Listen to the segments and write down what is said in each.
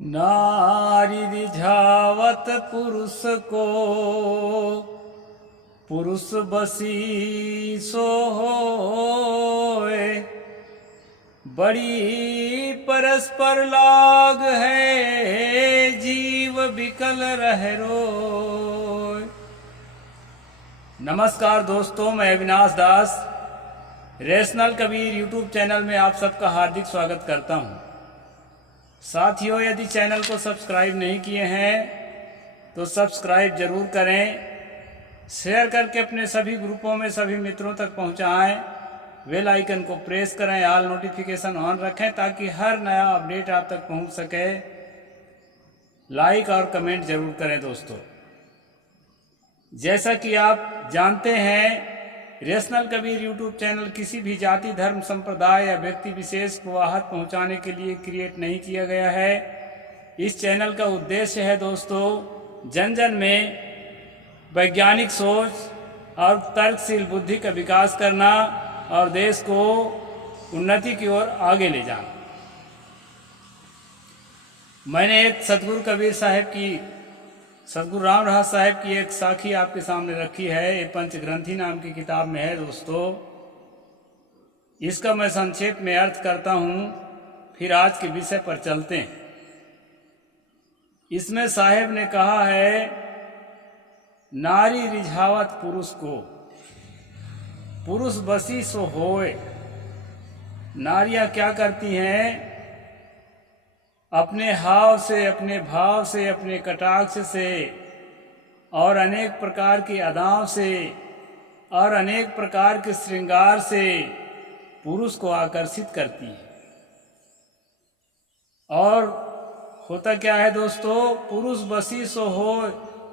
नारी रिझावत पुरुष को, पुरुष बसी सो होए। बड़ी परस्पर लाग है, जीव विकल रह रोए। नमस्कार दोस्तों, मैं अविनाश दास रेशनल कबीर यूट्यूब चैनल में आप सबका हार्दिक स्वागत करता हूं। साथियों, यदि चैनल को सब्सक्राइब नहीं किए हैं तो सब्सक्राइब जरूर करें, शेयर करके अपने सभी ग्रुपों में सभी मित्रों तक पहुंचाएं। बेल आइकन को प्रेस करें, ऑल नोटिफिकेशन ऑन रखें ताकि हर नया अपडेट आप तक पहुंच सके। लाइक और कमेंट जरूर करें दोस्तों। जैसा कि आप जानते हैं, रेशनल कबीर यूट्यूब चैनल किसी भी जाति, धर्म, संप्रदाय या व्यक्ति विशेष को आहत पहुंचाने के लिए क्रिएट नहीं किया गया है। इस चैनल का उद्देश्य है दोस्तों, जन जन में वैज्ञानिक सोच और तर्कशील बुद्धि का विकास करना और देश को उन्नति की ओर आगे ले जाना। मैंने एक सतगुरु कबीर साहब की, सतगुरु राम रहा साहब की एक साखी आपके सामने रखी है। ये पंचग्रंथी नाम की किताब में है दोस्तों। इसका मैं संक्षेप में अर्थ करता हूँ, फिर आज के विषय पर चलते हैं। इसमें साहब ने कहा है, नारी रिझावत पुरुष को, पुरुष बसी सो होए। नारियां क्या करती हैं? अपने हाव से, अपने भाव से, अपने कटाक्ष से और अनेक प्रकार की अदाओं से और अनेक प्रकार के श्रृंगार से पुरुष को आकर्षित करती है। और होता क्या है दोस्तों, पुरुष बसी सो हो,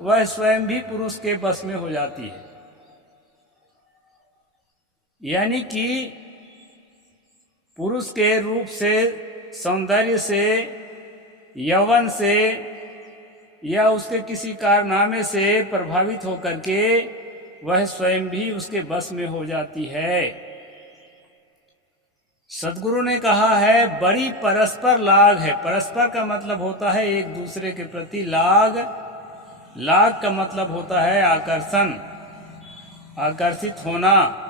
वह स्वयं भी पुरुष के बस में हो जाती है। यानी कि पुरुष के रूप से, सौंदर्य से, यौवन से या उसके किसी कारनामे से प्रभावित होकर के वह स्वयं भी उसके बस में हो जाती है। सद्गुरु ने कहा है, बड़ी परस्पर लाग है। परस्पर का मतलब होता है एक दूसरे के प्रति लाग, लाग का मतलब होता है आकर्षण, आकर्षित होना,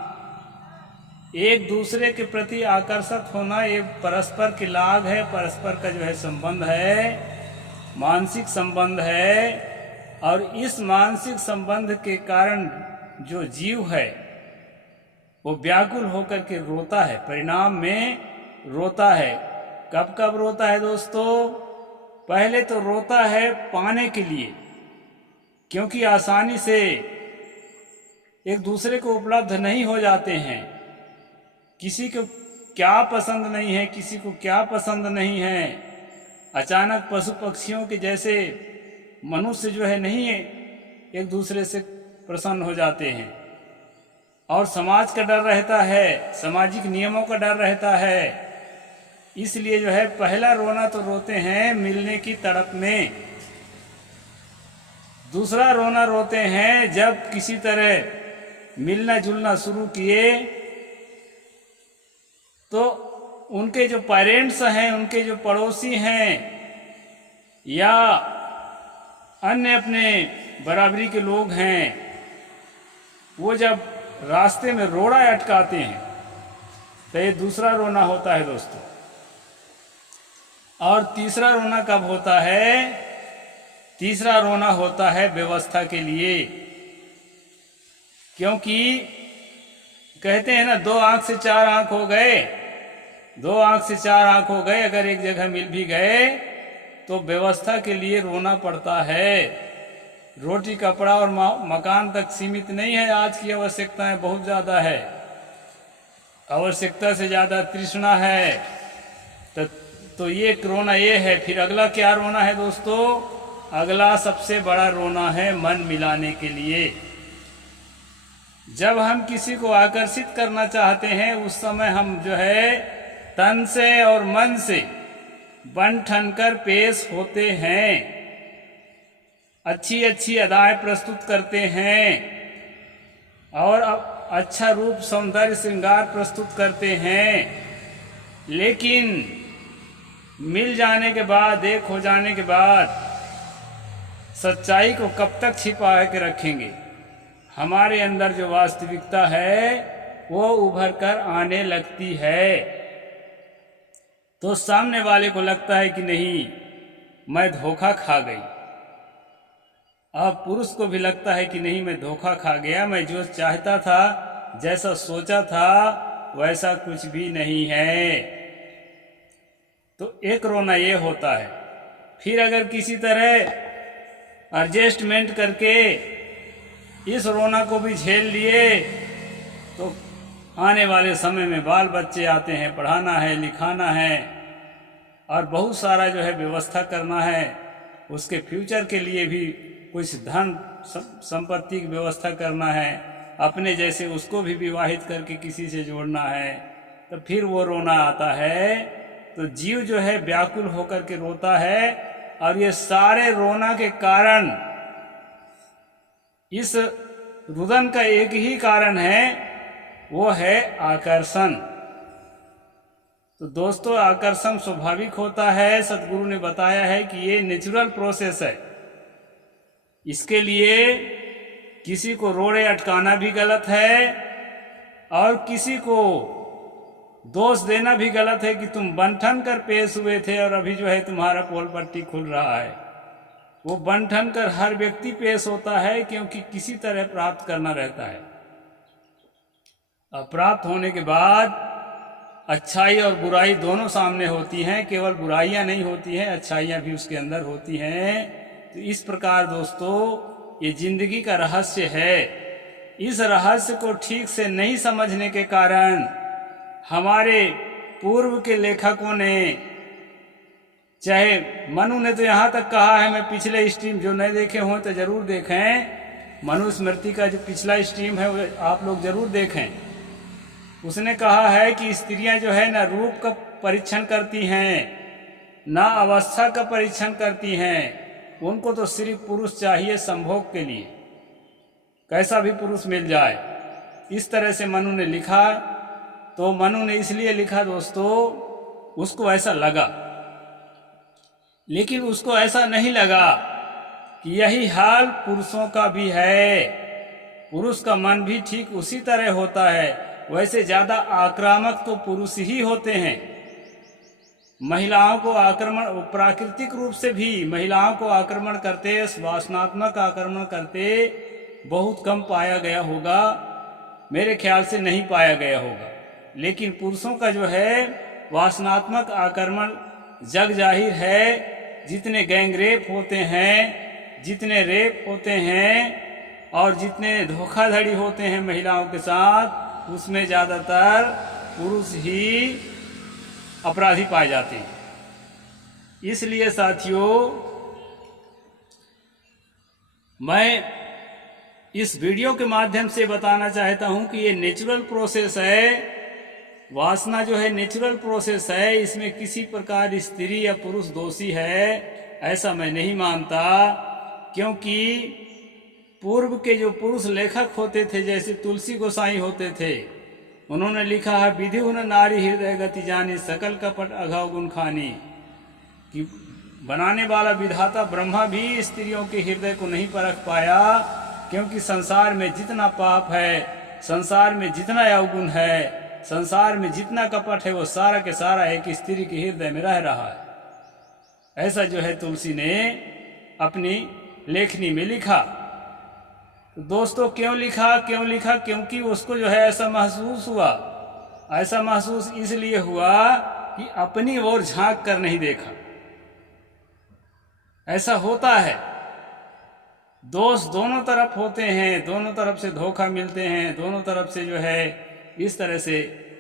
एक दूसरे के प्रति आकर्षित होना। ये परस्पर की लाग है। परस्पर का जो है संबंध है, मानसिक संबंध है। और इस मानसिक संबंध के कारण जो जीव है वो व्याकुल होकर के रोता है, परिणाम में रोता है। कब कब रोता है दोस्तों? पहले तो रोता है पाने के लिए, क्योंकि आसानी से एक दूसरे को उपलब्ध नहीं हो जाते हैं। किसी को क्या पसंद नहीं है, किसी को क्या पसंद नहीं है। अचानक पशु पक्षियों के जैसे मनुष्य जो है नहीं है, एक दूसरे से प्रसन्न हो जाते हैं। और समाज का डर रहता है, सामाजिक नियमों का डर रहता है। इसलिए जो है पहला रोना तो रोते हैं मिलने की तड़प में। दूसरा रोना रोते हैं जब किसी तरह मिलना जुलना शुरू किए तो उनके जो पेरेंट्स हैं, उनके जो पड़ोसी हैं या अन्य अपने बराबरी के लोग हैं, वो जब रास्ते में रोड़ा अटकाते हैं तो ये दूसरा रोना होता है दोस्तों। और तीसरा रोना कब होता है? तीसरा रोना होता है व्यवस्था के लिए। क्योंकि कहते हैं ना, दो आंख से चार आंख हो गए, दो आंख से चार आंख हो गए। अगर एक जगह मिल भी गए तो व्यवस्था के लिए रोना पड़ता है। रोटी कपड़ा और मकान तक सीमित नहीं है। आज की आवश्यकताएं बहुत ज्यादा है, आवश्यकता से ज्यादा तृष्णा है। तो ये रोना ये है। फिर अगला क्या रोना है दोस्तों? अगला सबसे बड़ा रोना है मन मिलाने के लिए। जब हम किसी को आकर्षित करना चाहते हैं, उस समय हम जो है तन से और मन से बन ठन कर पेश होते हैं, अच्छी अच्छी अदाएं प्रस्तुत करते हैं और अच्छा रूप, सौंदर्य, श्रृंगार प्रस्तुत करते हैं। लेकिन मिल जाने के बाद, एक हो जाने के बाद सच्चाई को कब तक छिपा के रखेंगे? हमारे अंदर जो वास्तविकता है वो उभर कर आने लगती है, तो सामने वाले को लगता है कि नहीं, मैं धोखा खा गई। अब पुरुष को भी लगता है कि नहीं, मैं धोखा खा गया, मैं जो चाहता था, जैसा सोचा था वैसा कुछ भी नहीं है। तो एक रोना ये होता है। फिर अगर किसी तरह एडजस्टमेंट करके इस रोना को भी झेल लिए तो आने वाले समय में बाल बच्चे आते हैं, पढ़ाना है, लिखाना है और बहुत सारा जो है व्यवस्था करना है। उसके फ्यूचर के लिए भी कुछ धन संपत्ति की व्यवस्था करना है, अपने जैसे उसको भी विवाहित करके किसी से जोड़ना है। तो फिर वो रोना आता है, तो जीव जो है व्याकुल होकर के रोता है। और ये सारे रोना के कारण, इस रुदन का एक ही कारण है, वो है आकर्षण। तो दोस्तों, आकर्षण स्वाभाविक होता है। सदगुरु ने बताया है कि ये नेचुरल प्रोसेस है। इसके लिए किसी को रोड़े अटकाना भी गलत है और किसी को दोष देना भी गलत है कि तुम बंठन कर पेश हुए थे और अभी जो है तुम्हारा पोल पट्टी खुल रहा है। वो बंठन कर हर व्यक्ति पेश होता है, क्योंकि किसी तरह प्राप्त करना रहता है। अब प्राप्त होने के बाद अच्छाई और बुराई दोनों सामने होती हैं, केवल बुराइयां नहीं होती हैं, अच्छाइयां भी उसके अंदर होती हैं। तो इस प्रकार दोस्तों, ये जिंदगी का रहस्य है। इस रहस्य को ठीक से नहीं समझने के कारण हमारे पूर्व के लेखकों ने, चाहे मनु ने तो यहाँ तक कहा है, मैं पिछले स्ट्रीम जो नहीं देखे हों तो जरूर देखें, मनुस्मृति का जो पिछला स्ट्रीम है वो आप लोग जरूर देखें। उसने कहा है कि स्त्रियां जो है ना रूप का परीक्षण करती हैं, ना अवस्था का परीक्षण करती हैं। उनको तो सिर्फ पुरुष चाहिए संभोग के लिए, कैसा भी पुरुष मिल जाए। इस तरह से मनु ने लिखा। तो मनु ने इसलिए लिखा दोस्तों, उसको ऐसा लगा, लेकिन उसको ऐसा नहीं लगा कि यही हाल पुरुषों का भी है। पुरुष का मन भी ठीक उसी तरह होता है। वैसे ज्यादा आक्रामक तो पुरुष ही होते हैं। महिलाओं को आक्रमण, प्राकृतिक रूप से भी महिलाओं को आक्रमण करते, वासनात्मक आक्रमण करते बहुत कम पाया गया होगा, मेरे ख्याल से नहीं पाया गया होगा। लेकिन पुरुषों का जो है वासनात्मक आक्रमण जग जाहिर है। जितने गैंग रेप होते हैं, जितने रेप होते हैं और जितने धोखाधड़ी होते हैं महिलाओं के साथ, उसमें ज़्यादातर पुरुष ही अपराधी पाए जाते हैं। इसलिए साथियों, मैं इस वीडियो के माध्यम से बताना चाहता हूं कि ये नेचुरल प्रोसेस है। वासना जो है नेचुरल प्रोसेस है। इसमें किसी प्रकार स्त्री या पुरुष दोषी है ऐसा मैं नहीं मानता, क्योंकि पूर्व के जो पुरुष लेखक होते थे, जैसे तुलसी गोसाई होते थे, उन्होंने लिखा है, विधि उन नारी हृदय गति जानी, सकल कपट अघाव गुण खानी। कि बनाने वाला विधाता ब्रह्मा भी स्त्रियों के हृदय को नहीं परख पाया, क्योंकि संसार में जितना पाप है, संसार में जितना अवगुण है, संसार में जितना कपट है, वो सारा के सारा एक स्त्री के हृदय में रह रहा है। ऐसा जो है तुलसी ने अपनी लेखनी में लिखा। तो दोस्तों, क्यों लिखा? क्योंकि उसको जो है ऐसा महसूस हुआ। ऐसा महसूस इसलिए हुआ कि अपनी ओर झांक कर नहीं देखा। ऐसा होता है, दोष दोनों तरफ होते हैं, दोनों तरफ से धोखा मिलते हैं, दोनों तरफ से जो है इस तरह से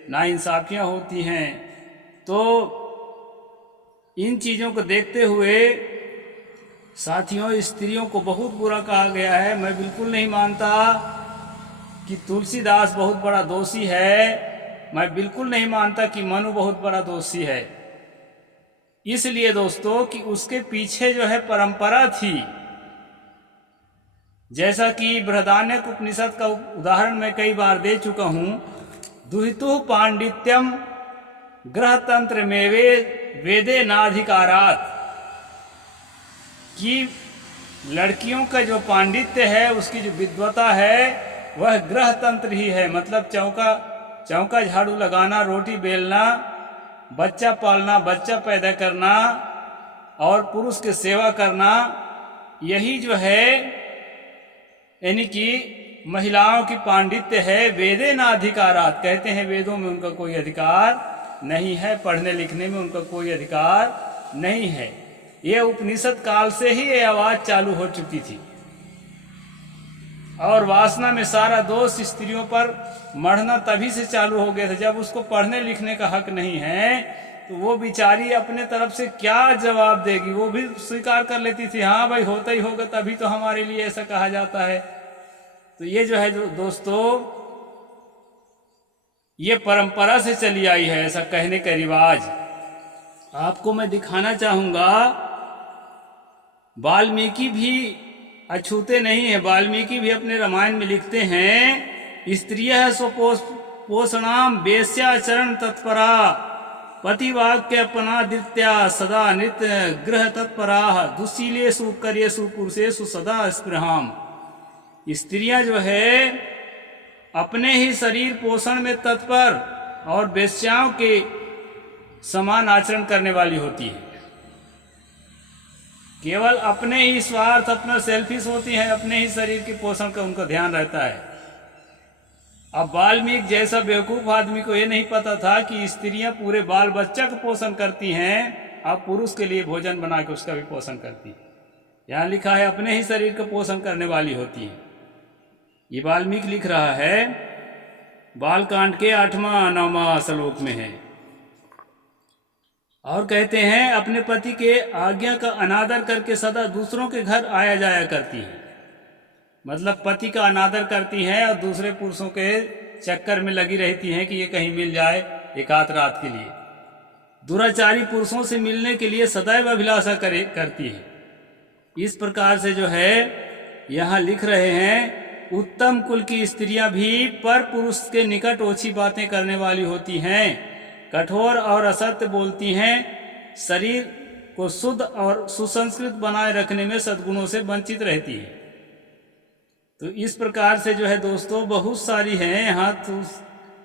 नाइंसाफियां होती हैं। तो इन चीज़ों को देखते हुए साथियों, स्त्रियों को बहुत बुरा कहा गया है। मैं बिल्कुल नहीं मानता कि तुलसीदास बहुत बड़ा दोषी है। मैं बिल्कुल नहीं मानता कि मनु बहुत बड़ा दोषी है। इसलिए दोस्तों कि उसके पीछे जो है परंपरा थी। जैसा कि बृहदारण्यक उपनिषद का उदाहरण मैं कई बार दे चुका हूं। दुहितु पांडित्यम ग्रह तंत्र मेवे वेदे नाधिकारात, कि लड़कियों का जो पांडित्य है, उसकी जो विद्वता है, वह ग्रह तंत्र ही है। मतलब चौका झाड़ू लगाना, रोटी बेलना, बच्चा पालना, बच्चा पैदा करना और पुरुष की सेवा करना, यही जो है यानी कि महिलाओं की पांडित्य है। वेदे ना अधिकारात, कहते हैं वेदों में उनका कोई अधिकार नहीं है, पढ़ने लिखने में उनका कोई अधिकार नहीं है। ये उपनिषद काल से ही ये आवाज चालू हो चुकी थी। और वासना में सारा दोष स्त्रियों पर मढ़ना तभी से चालू हो गया था। जब उसको पढ़ने लिखने का हक नहीं है तो वो बेचारी अपने तरफ से क्या जवाब देगी। वो भी स्वीकार कर लेती थी, हाँ भाई होता ही होगा, तभी तो हमारे लिए ऐसा कहा जाता है। तो ये जो है दोस्तों, ये परंपरा से चली आई है ऐसा कहने का रिवाज। आपको मैं दिखाना चाहूंगा, वाल्मीकि भी अछूते नहीं है। वाल्मीकि भी अपने रामायण में लिखते हैं, स्त्रियः स्वपोषणाम वेश्याचरण तत्परा, पतिवाक्य अपनादित्या सदा नृत्य गृह तत्परा, दुशीलेषु कार्येषु पुरुषेषु सदा स्पृहाम। स्त्रियां जो है अपने ही शरीर पोषण में तत्पर और वेश्याओं के समान आचरण करने वाली होती है। केवल अपने ही स्वार्थ, अपना सेल्फिश होती है, अपने ही शरीर के पोषण का उनका ध्यान रहता है। अब वाल्मीकि जैसा बेवकूफ आदमी को ये नहीं पता था कि स्त्रियां पूरे बाल बच्चा का पोषण करती हैं, अब पुरुष के लिए भोजन बना के उसका भी पोषण करती है। यहाँ लिखा है अपने ही शरीर का पोषण करने वाली होती है। ये वाल्मीकि लिख रहा है, बालकांड के 8वां 9वां श्लोक में है। और कहते हैं अपने पति के आज्ञा का अनादर करके सदा दूसरों के घर आया जाया करती है। मतलब पति का अनादर करती हैं और दूसरे पुरुषों के चक्कर में लगी रहती हैं कि ये कहीं मिल जाए एक आध रात के लिए। दुराचारी पुरुषों से मिलने के लिए सदैव अभिलाषा करती है। इस प्रकार से जो है यहाँ लिख रहे हैं, उत्तम कुल की स्त्रियां भी पर पुरुष के निकट ओछी बातें करने वाली होती हैं, कठोर और असत्य बोलती हैं, शरीर को शुद्ध और सुसंस्कृत बनाए रखने में सद्गुणों से वंचित रहती है। तो इस प्रकार से जो है दोस्तों बहुत सारी हैं, यहाँ तो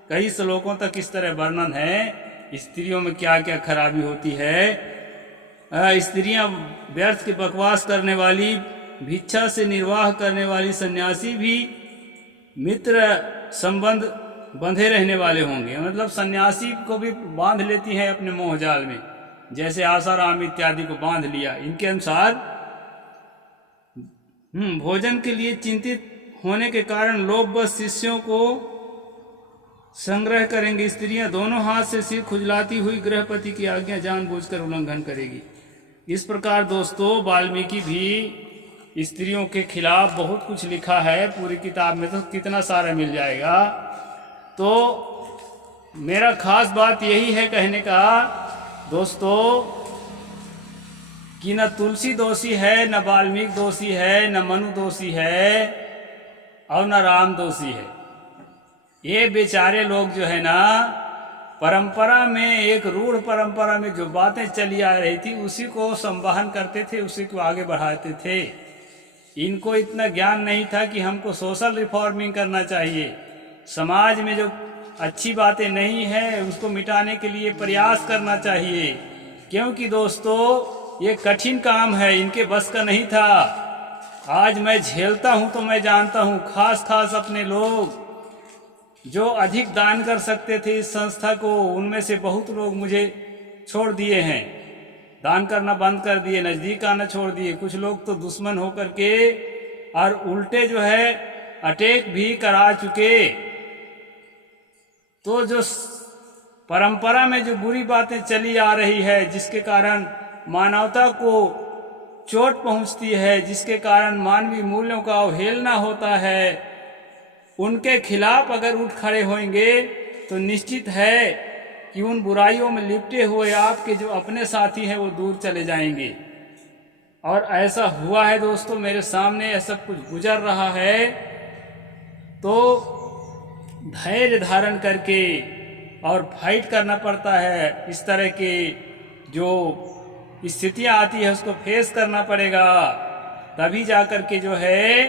कई श्लोकों तक इस तरह वर्णन है स्त्रियों में क्या क्या खराबी होती है। स्त्रियां व्यर्थ की बकवास करने वाली, भिक्षा से निर्वाह करने वाली सन्यासी भी मित्र संबंध बंधे रहने वाले होंगे। मतलब सन्यासी को भी बांध लेती हैं अपने मोह जाल में, जैसे आसाराम इत्यादि को बांध लिया। इनके अनुसार भोजन के लिए चिंतित होने के कारण लोभ बस शिष्यों को संग्रह करेंगी। स्त्रियां दोनों हाथ से सिर खुजलाती हुई गृहपति की आज्ञा जानबूझकर उल्लंघन करेगी। इस प्रकार दोस्तों वाल्मीकि भी स्त्रियों के खिलाफ बहुत कुछ लिखा है। पूरी किताब में तो कितना सारा मिल जाएगा। तो मेरा खास बात यही है कहने का दोस्तों कि न तुलसी दोषी है, न वाल्मीकि दोषी है, न मनु दोषी है और न राम दोषी है। ये बेचारे लोग जो है ना, परंपरा में, एक रूढ़ परंपरा में जो बातें चली आ रही थी उसी को संवहन करते थे, उसी को आगे बढ़ाते थे। इनको इतना ज्ञान नहीं था कि हमको सोशल रिफॉर्मिंग करना चाहिए। समाज में जो अच्छी बातें नहीं है उसको मिटाने के लिए प्रयास करना चाहिए। क्योंकि दोस्तों ये कठिन काम है, इनके बस का नहीं था। आज मैं झेलता हूँ तो मैं जानता हूँ, खास अपने लोग जो अधिक दान कर सकते थे इस संस्था को, उनमें से बहुत लोग मुझे छोड़ दिए हैं, दान करना बंद कर दिए, नज़दीक आना छोड़ दिए। कुछ लोग तो दुश्मन होकर के और उल्टे जो है अटैक भी करा चुके। तो जो परंपरा में जो बुरी बातें चली आ रही है, जिसके कारण मानवता को चोट पहुंचती है, जिसके कारण मानवीय मूल्यों का अवहेलना होता है, उनके खिलाफ अगर उठ खड़े होंगे तो निश्चित है कि उन बुराइयों में लिपटे हुए आपके जो अपने साथी हैं वो दूर चले जाएंगे। और ऐसा हुआ है दोस्तों, मेरे सामने यह सब कुछ गुजर रहा है। तो धैर्य धारण करके और फाइट करना पड़ता है इस तरह के जो स्थितियां आती है उसको फेस करना पड़ेगा, तभी जाकर के जो है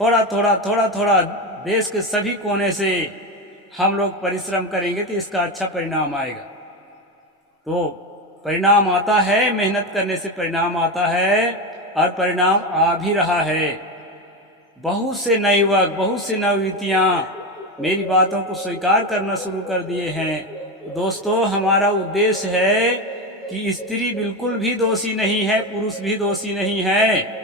थोड़ा थोड़ा देश के सभी कोने से हम लोग परिश्रम करेंगे तो इसका अच्छा परिणाम आएगा। तो परिणाम आता है, मेहनत करने से परिणाम आता है और परिणाम आ भी रहा है। बहुत से नए युवक, बहुत से नवयुवतियाँ मेरी बातों को स्वीकार करना शुरू कर दिए हैं। दोस्तों, हमारा उद्देश्य है कि स्त्री बिल्कुल भी दोषी नहीं है, पुरुष भी दोषी नहीं है।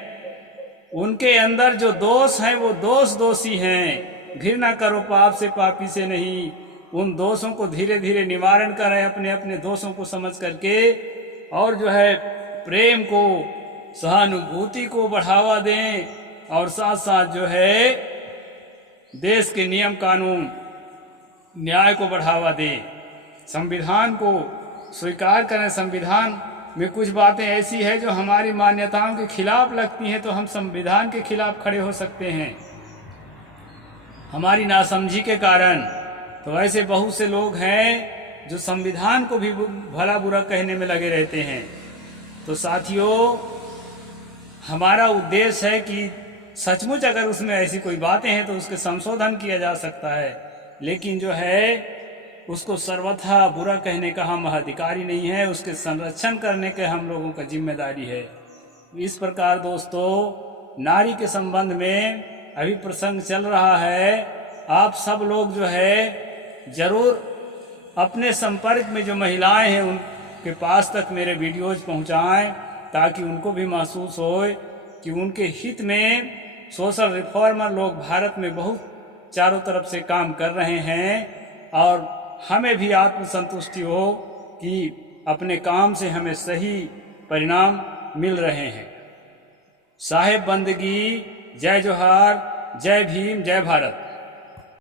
उनके अंदर जो दोष हैं वो दोषी हैं। घृणा करो पाप से, पापी से नहीं। उन दोषों को धीरे धीरे निवारण करें, अपने अपने दोषों को समझ करके, और जो है प्रेम को, सहानुभूति को बढ़ावा दें, और साथ साथ जो है देश के नियम कानून, न्याय को बढ़ावा दें। संविधान को स्वीकार करें। संविधान में कुछ बातें ऐसी है जो हमारी मान्यताओं के खिलाफ लगती हैं, तो हम संविधान के खिलाफ खड़े हो सकते हैं हमारी नासमझी के कारण। तो ऐसे बहुत से लोग हैं जो संविधान को भी भला बुरा कहने में लगे रहते हैं। तो साथियों, हमारा उद्देश्य है कि सचमुच अगर उसमें ऐसी कोई बातें हैं तो उसके संशोधन किया जा सकता है, लेकिन जो है उसको सर्वथा बुरा कहने का हम अधिकारी नहीं है। उसके संरक्षण करने के हम लोगों का जिम्मेदारी है। इस प्रकार दोस्तों, नारी के संबंध में अभी प्रसंग चल रहा है। आप सब लोग जो है जरूर अपने संपर्क में जो महिलाएं हैं उनके पास तक मेरे वीडियोज पहुंचाएं, ताकि उनको भी महसूस हो कि उनके हित में सोशल रिफॉर्मर लोग भारत में बहुत चारों तरफ से काम कर रहे हैं, और हमें भी आत्मसंतुष्टि हो कि अपने काम से हमें सही परिणाम मिल रहे हैं। साहेब बंदगी, जय जोहार, जय भीम, जय भारत।